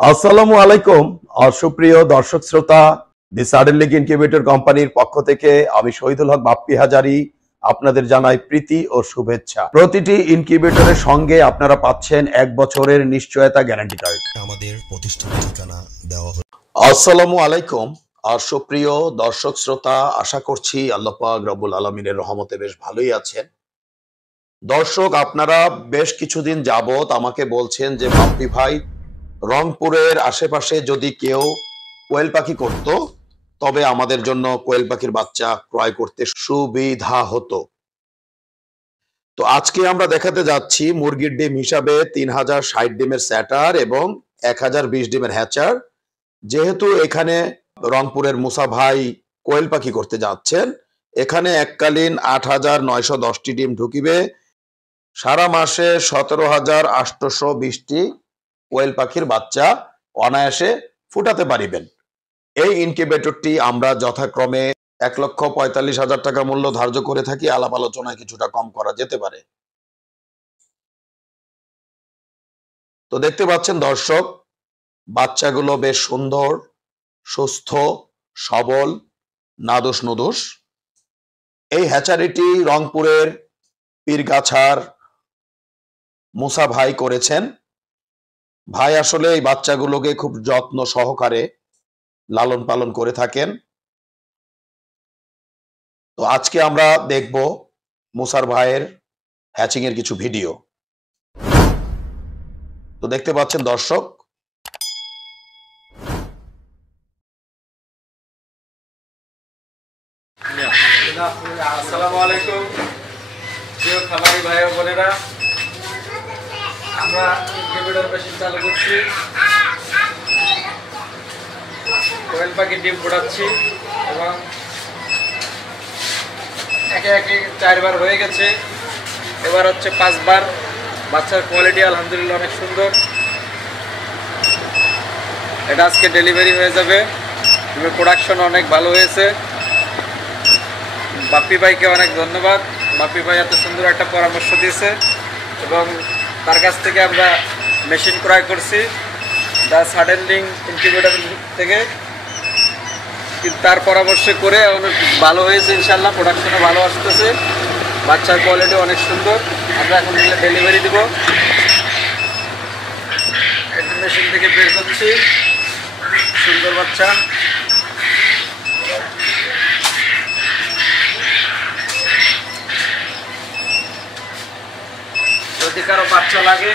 আসসালামু আলাইকুম। সুপ্রিয় দর্শক শ্রোতা, দি সাডেন লিগ ইনকিউবেটর কোম্পানির পক্ষ থেকে আমি শহীদুল হক বাপ্পি হাজারি আপনাদের জানাই প্রীতি ও শুভেচ্ছা। প্রতিটি ইনকিউবেটরের সঙ্গে আপনারা পাচ্ছেন 1 বছরের নিশ্চয়তা গ্যারান্টি কার্ড। আমাদের প্রতিষ্ঠানের ঠিকানা দেওয়া হলো। আসসালামু আলাইকুম। সুপ্রিয় দর্শক শ্রোতা, আশা করছি আল্লাহ পাক রব্বুল আলামিনের রহমতে বেশ ভালোই আছেন। দর্শক, আপনারা বেশ কিছুদিন যাবত আমাকে বলছেন যে বাপ্পি ভাই, রংপুরের আশেপাশে যদি কেউ কোয়েল পাখি করত তবে আমাদের জন্য কোয়েল পাখির বাচ্চা ক্রয় করতে সুবিধা হতো। তো আজকে আমরা দেখাতে যাচ্ছি মুরগির ডিম হিসাবে 3060 ডিমের স্যাটার এবং 1020 ডিমের হ্যাচার। যেহেতু এখানে রংপুরের মুসা ভাই কোয়েল পাখি করতে যাচ্ছেন, এখানে এককালীন 8910টি ডিম ঢুকিবে। সারা মাসে 17,820টি কোয়েল পাখির বাচ্চা অনায়াসে ফুটাতে পারিবেন। এই ইনকিউবেটরটি আমরা যথাক্রমে 1,45,000 টাকা মূল্য ধার্য করে থাকি। আলাপ আলোচনায় কিছুটা কম করা যেতে পারে। তো দেখতে পাচ্ছেন দর্শক, বাচ্চাগুলো বেশ সুন্দর, সুস্থ, সবল, নাদোষ নুদোষ। এই হ্যাচারিটি রংপুরের পীরগাছার মুসা ভাই করেছেন। ভাই আসলে এই বাচ্চাগুলোকে খুব যত্ন সহকারে লালন পালন করে থাকেন। তো আজকে আমরা দেখব মুসার ভাইয়ের হ্যাচিং এর কিছু ভিডিও। তো দেখতে পাচ্ছেন দর্শক, আসসালামু আলাইকুম প্রিয় খামারি ভাই ও বোনেরা, আমরা ইনকিউবেটর মেশিন চালু করছি, কোয়েল পাখির ডিম ফোটাচ্ছি এবং একে একে 4 বার হয়ে গেছে, এবার হচ্ছে 5 বার। বাচ্চার কোয়ালিটি আলহামদুলিল্লাহ অনেক সুন্দর। এটা আজকে ডেলিভারি হয়ে যাবে। প্রোডাকশন অনেক ভালো হয়েছে। বাপ্পি ভাইকে অনেক ধন্যবাদ। বাপ্পি ভাই এত সুন্দর একটা পরামর্শ দিয়েছে এবং তার কাছ থেকে আমরা মেশিন ক্রয় করছি দ্য সাডেন লিগ ইনকিউবেটর থেকে। কিন্তু তার পরামর্শ করে অনেক ভালো হয়েছে, ইনশাল্লাহ প্রোডাকশনও ভালো আসতেছে, বাচ্চার কোয়ালিটি অনেক সুন্দর। আমরা এখন ডেলিভারি দিব। মেশিন থেকে বের করছি সুন্দর বাচ্চা। যদি কারো বাচ্চা লাগে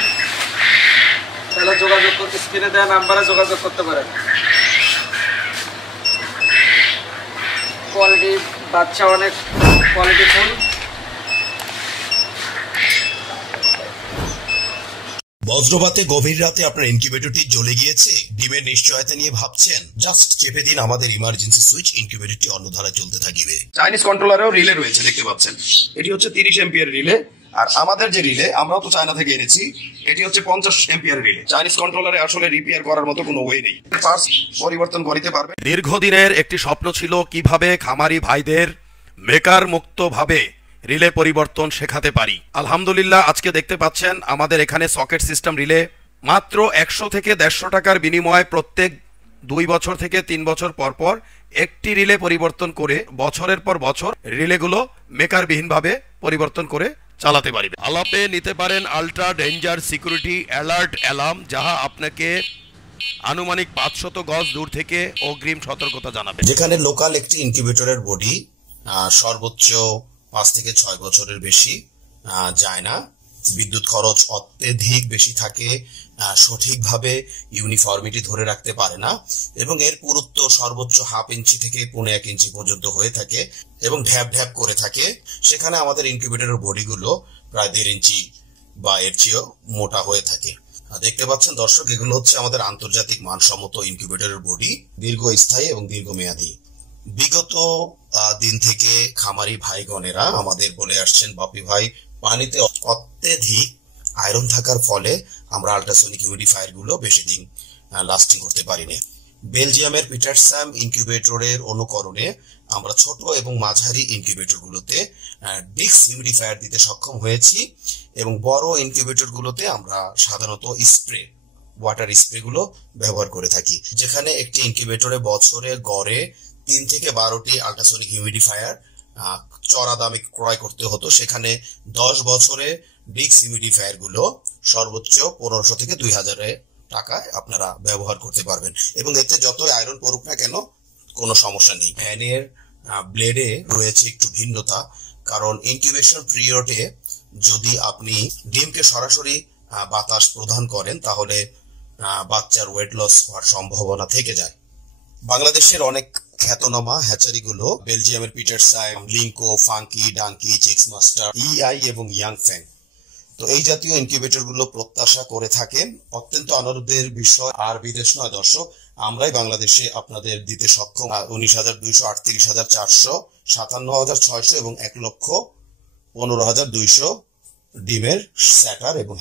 তাহলে যোগাযোগ করতে, স্ক্রিনে দেওয়া নাম্বারে যোগাযোগ করতে পারেন। কোয়ালিটি বাচ্চা অনেক কোয়ালিটিফুল। বজ্রপাতে গভীর রাতে আপনার ইনকিউবেটরটি জ্বলে গিয়েছে, ডিমের নিশ্চয়তা নিয়ে ভাবছেন? জাস্ট চেপে দিন আমাদের ইমার্জেন্সি সুইচ, ইনকিউবেটরটি অন্য ধারায় চলতে থাকবে। চাইনিজ কন্ট্রোলারেও রিলে রয়েছে, দেখতে পাচ্ছেন। এটি হচ্ছে 30 এম্পিয়ার রিলে, আর আমাদের যে রিলে আমরাও তো চায়না থেকে এনেছি, এটি হচ্ছে 50 এম্পিয়ার রিলে। চাইনিজ কন্ট্রোলারে আসলে রিপেয়ার করার মতো কোনো ওয়ে নেই, পার্টস পরিবর্তন করতে পারবে। দীর্ঘদিনের একটি স্বপ্ন ছিল কিভাবে খামারি ভাইদের মেকার মুক্ত ভাবে রিলে পরিবর্তন শেখাতে পারি। আলহামদুলিল্লাহ আজকে দেখতে পাচ্ছেন আমাদের এখানে সকেট সিস্টেম রিলে মাত্র 100 থেকে 150 টাকার বিনিময়ে প্রত্যেক 2 বছর থেকে 3 বছর পর পর একটি রিলে পরিবর্তন করে বছরের পর বছর রিলেগুলো মেকারবিহীনভাবে পরিবর্তন করে চালাতে পারবে। আলাপে নিতে পারেন ultra danger security alert alarm, যাহা আপনাকে আনুমানিক 500 গজ দূর থেকে অগ্রিম সতর্কতা জানাবে। যেখানে লোকাল একটি ইনকিউবেটরের বডি সর্বোচ্চ 5 থেকে 6 বছরের বেশি যায় না, বিদ্যুৎ খরচ অত্যধিক বেশি থাকে, সঠিকভাবে ইউনিফর্মিটি ধরে রাখতে পারে না এবং এর পুরুত্ব সর্বোচ্চ 1/2 ইঞ্চি থেকে 1.25 ইঞ্চি পর্যন্ত হয়ে থাকে এবং ঢ্যাপ ঢ্যাপ করে থাকে। সেখানে আমাদের ইনকিউবেটরের বডিগুলো প্রায় 1.5 ইঞ্চি বা এর চেয়েও মোটা হয়ে থাকে। দেখতে পাচ্ছেন দর্শক, এগুলো হচ্ছে আমাদের আন্তর্জাতিক মানসম্মত ইনকিউবেটরের বডি, দীর্ঘস্থায়ী এবং দীর্ঘমেয়াদী। বিগত দিন থেকে খামারি ভাইগণেরা আমাদের বলে আসছেন, বাপ্পি ভাই পানিতে অত্যধিক আয়রন থাকার ফলে আমরা আল্ট্রাসনিক হিউমিডিফায়ার গুলো বেশি দিন লাস্টিং করতে পারিনি। বেলজিয়ামের পিটারস্যাম ইনকিউবেটরের অনুকরণে আমরা ছোট এবং মাঝারি ইনকিউবেটর গুলোতে ডিক্স হিউমিডিফায়ার দিতে সক্ষম হয়েছি এবং বড় ইনকিউবেটর গুলোতে আমরা সাধারণত স্প্রে ওয়াটার স্প্রে গুলো ব্যবহার করে থাকি। যেখানে একটি ইনকিউবেটরে বছরে গড়ে 3 থেকে 12টি আল্ট্রাসনিক হিউমিডিফায়ার চড়া দামে ক্রয় করতে হতো, সেখানে 10 বছরে ডিক্স হিউমিডিফায়ার গুলো সর্বোচ্চ 1500 থেকে 2000 টাকায় আপনারা ব্যবহার করতে পারবেন এবং এতে যতই আয়রন পড়ুক না কেন কোনো সমস্যা নেই। ফ্যানের ব্লেডে রয়েছে একটু ভিন্নতা, কারণ ইনকিউবেশন পিরিয়ডে যদি আপনি ডিমকে সরাসরি বাতাস প্রদান করেন তাহলে বাচ্চার ওয়েট লস হওয়ার সম্ভাবনা থেকে যায়। বাংলাদেশের অনেক খ্যাতনামা হ্যাচারিগুলো বেলজিয়ামের পিটারসাইম, লিঙ্কো, ফাঙ্কি, ডাঙ্কি, চিক্স মাস্টার, ইআই এবং ইয়াং ফ্যাং, তো এই জাতীয় ইনকিউবেটর গুলো প্রত্যাশা করে থাকেন। অত্যন্ত আনন্দের বিষয় আর বিদেশ নয় দর্শক, আমরাই বাংলাদেশে আপনাদের দিতে সক্ষম 19,200, 38,400, 57,600 এবং 1,15,200 ডিমের স্যাটার এবং